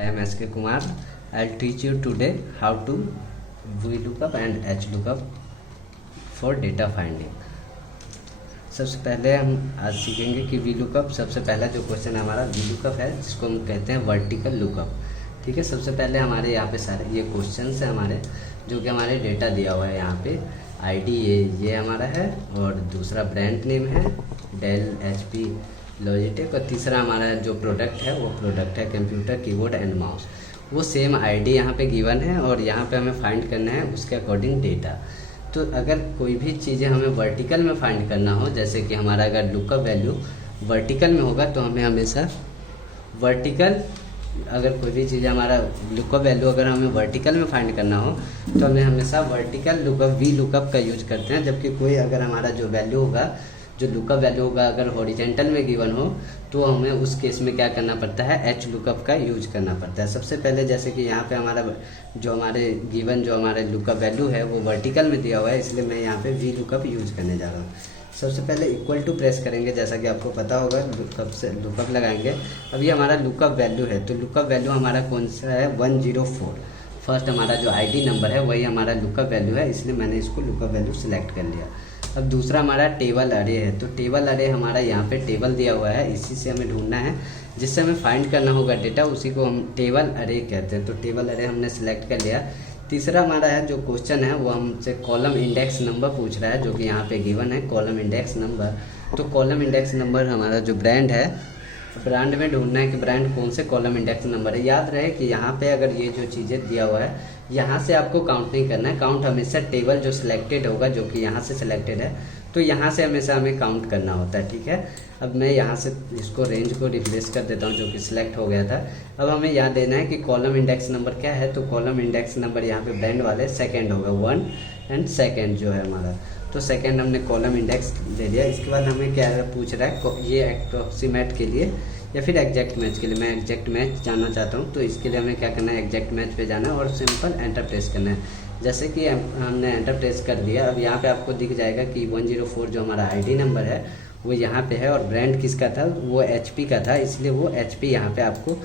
I am SK Kumar. I'll teach you today how to VLOOKUP and HLOOKUP for data finding. सबसे पहले हम आज सीखेंगे कि VLOOKUP। सबसे पहला जो क्वेश्चन हमारा VLOOKUP है, जिसको हम कहते हैं वर्टिकल लुकअप। ठीक है, सबसे पहले हमारे यहाँ पे सारे ये क्वेश्चन है हमारे, जो कि हमारे डेटा दिया हुआ है। यहाँ पे आईडी ये हमारा है, और दूसरा ब्रांड नेम है डेल HP लॉजिटेक, और तीसरा हमारा जो प्रोडक्ट है वो प्रोडक्ट है कंप्यूटर कीबोर्ड एंड माउस। वो सेम आईडी यहाँ पे गिवन है, और यहाँ पे हमें फाइंड करना है उसके अकॉर्डिंग डेटा। तो अगर कोई भी चीज़ें हमें वर्टिकल में फाइंड करना हो, जैसे कि हमारा अगर लुकअप वैल्यू वर्टिकल में होगा तो हमें हमेशा वर्टिकल, अगर कोई भी चीज़ हमारा लुकअप वैल्यू अगर हमें वर्टिकल में फाइंड करना हो तो हमें हमेशा वर्टिकल लुकअप VLOOKUP का यूज करते हैं। जबकि कोई अगर हमारा जो वैल्यू होगा, जो लुकअप वैल्यू होगा, अगर हॉरिजेंटल में गिवन हो तो हमें उस केस में क्या करना पड़ता है, HLOOKUP का यूज करना पड़ता है। सबसे पहले जैसे कि यहाँ पे हमारा जो हमारे गिवन जो हमारे लुकअप वैल्यू है वो वर्टिकल में दिया हुआ है, इसलिए मैं यहाँ पे VLOOKUP यूज करने जा रहा हूँ। सबसे पहले इक्वल टू प्रेस करेंगे, जैसा कि आपको पता होगा, लुकअप से लुकअप लगाएंगे। अब ये हमारा लुकअप वैल्यू है, तो लुकअप वैल्यू हमारा कौन सा है, 104। फर्स्ट हमारा जो आईडी नंबर है वही हमारा लुकअप वैल्यू है, इसलिए मैंने इसको लुकअप वैल्यू सिलेक्ट कर लिया। अब दूसरा हमारा टेबल अरे है, तो टेबल अरे हमारा यहाँ पे टेबल दिया हुआ है, इसी से हमें ढूंढना है, जिससे हमें फाइंड करना होगा डेटा, उसी को हम टेबल अरे कहते हैं। तो टेबल अरे हमने सिलेक्ट कर लिया। तीसरा हमारा है जो क्वेश्चन है वो हमसे कॉलम इंडेक्स नंबर पूछ रहा है, जो कि यहाँ पे गिवन है कॉलम इंडेक्स नंबर। तो कॉलम इंडेक्स नंबर हमारा जो ब्रांड है, ब्रांड में ढूंढना है कि ब्रांड कौन से कॉलम इंडेक्स नंबर है। याद रहे कि यहाँ पे अगर ये जो चीज़ें दिया हुआ है, यहाँ से आपको काउंट नहीं करना है। काउंट हमेशा टेबल जो सिलेक्टेड होगा, जो कि यहाँ से सिलेक्टेड है, तो यहाँ से हमेशा हमें काउंट करना होता है। ठीक है, अब मैं यहाँ से इसको रेंज को रिप्लेस कर देता हूँ, जो कि सिलेक्ट हो गया था। अब हमें यहाँ देना है कि कॉलम इंडेक्स नंबर क्या है, तो कॉलम इंडेक्स नंबर यहाँ पे ब्रांड वाले सेकंड होगा, 1 एंड सेकंड जो है हमारा, तो सेकंड हमने कॉलम इंडेक्स ले लिया। इसके बाद हमें क्या पूछ रहा है, ये अप्रोक्सीमेट के लिए या फिर एग्जैक्ट मैच के लिए। मैं एग्जैक्ट मैच जानना चाहता हूँ, तो इसके लिए हमें क्या करना है, एग्जैक्ट मैच पे जाना है और सिंपल एंटर प्रेस करना है। जैसे कि हमने एंटर प्रेस कर दिया। अब यहाँ पे आपको दिख जाएगा कि 104 जो हमारा आईडी नंबर है वो यहाँ पे है, और ब्रांड किसका था, वो HP का था, इसलिए वो HP यहाँ पे आपको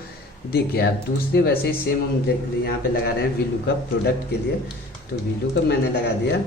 दिख गया। दूसरी वैसे ही सेम हम यहाँ पे लगा रहे हैं VLOOKUP प्रोडक्ट के लिए, तो VLOOKUP मैंने लगा दिया।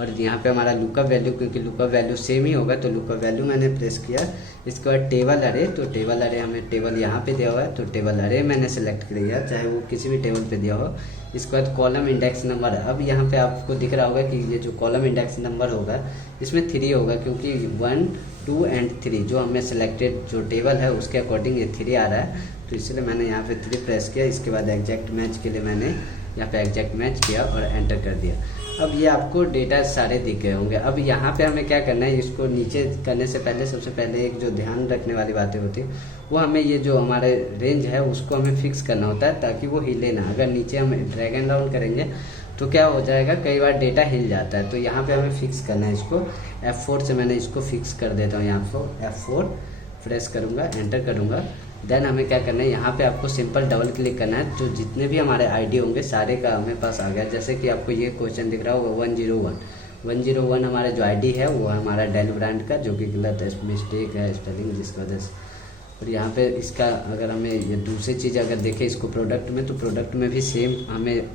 और यहाँ पे हमारा लुकअप वैल्यू, क्योंकि लुकअप वैल्यू सेम ही होगा, तो लुकअप वैल्यू मैंने प्रेस किया। इसके बाद टेबल अरे, तो टेबल अरे हमें टेबल यहाँ पे दिया हुआ है, तो टेबल अरे मैंने सेलेक्ट कर लिया, चाहे वो किसी भी टेबल पे दिया हो। इसके बाद कॉलम इंडेक्स नंबर। अब यहाँ पे आपको दिख रहा होगा कि ये जो कॉलम इंडेक्स नंबर होगा इसमें 3 होगा, क्योंकि 1, 2 एंड 3 जो हमें सेलेक्टेड जो टेबल है उसके अकॉर्डिंग ये 3 आ रहा है, तो इसलिए मैंने यहाँ पे 3 प्रेस किया। इसके बाद एग्जैक्ट मैच के लिए मैंने यहाँ पे एग्जैक्ट मैच किया और एंटर कर दिया। अब ये आपको डेटा सारे दिख गए होंगे। अब यहाँ पे हमें क्या करना है, इसको नीचे करने से पहले सबसे पहले एक जो ध्यान रखने वाली बातें होती है, वो हमें ये जो हमारे रेंज है उसको हमें फिक्स करना होता है, ताकि वो हिले ना। अगर नीचे हम ड्रैग एंड डाउन करेंगे तो क्या हो जाएगा, कई बार डेटा हिल जाता है। तो यहाँ पे हमें फिक्स करना है इसको, F4 से मैंने इसको फिक्स कर देता हूँ। यहाँ पर F4 प्रेस करूँगा, एंटर करूँगा। देन हमें क्या करना है, यहाँ पे आपको सिंपल डबल क्लिक करना है, जो जितने भी हमारे आईडी होंगे सारे का हमें पास आ गया। जैसे कि आपको ये क्वेश्चन दिख रहा होगा 101 हमारा जो आईडी है वो हमारा डेल ब्रांड का, जो कि गलत मिस्टेक है स्पेलिंग, जिसकी वजह से। और यहाँ पे इसका अगर हमें ये दूसरी चीज़ अगर देखें इसको प्रोडक्ट में, तो प्रोडक्ट में भी सेम हमें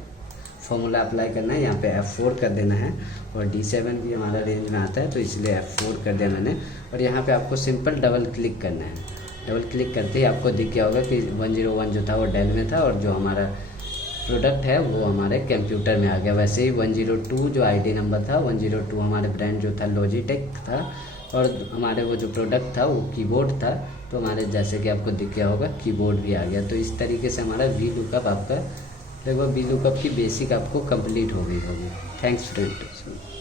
फॉर्मूला अप्लाई करना है। यहाँ पे F4 कर देना है, और D7 भी हमारा रेंज में आता है, तो इसलिए F4 कर दिया मैंने। और यहाँ पे आपको सिंपल डबल क्लिक करना है। डबल क्लिक करते ही आपको दिख गया होगा कि 101 जो था वो डेल में था, और जो हमारा प्रोडक्ट है वो हमारे कंप्यूटर में आ गया। वैसे ही 102 जो आईडी नंबर था, 102 हमारे ब्रांड जो था लॉजिटेक था, और हमारे वो जो प्रोडक्ट था वो कीबोर्ड था, तो हमारे जैसे कि आपको दिख गया होगा कीबोर्ड भी आ गया। तो इस तरीके से हमारा VLOOKUP आपका लगभग VLOOKUP की बेसिक आपको कंप्लीट हो गई होगी। Thanks friend.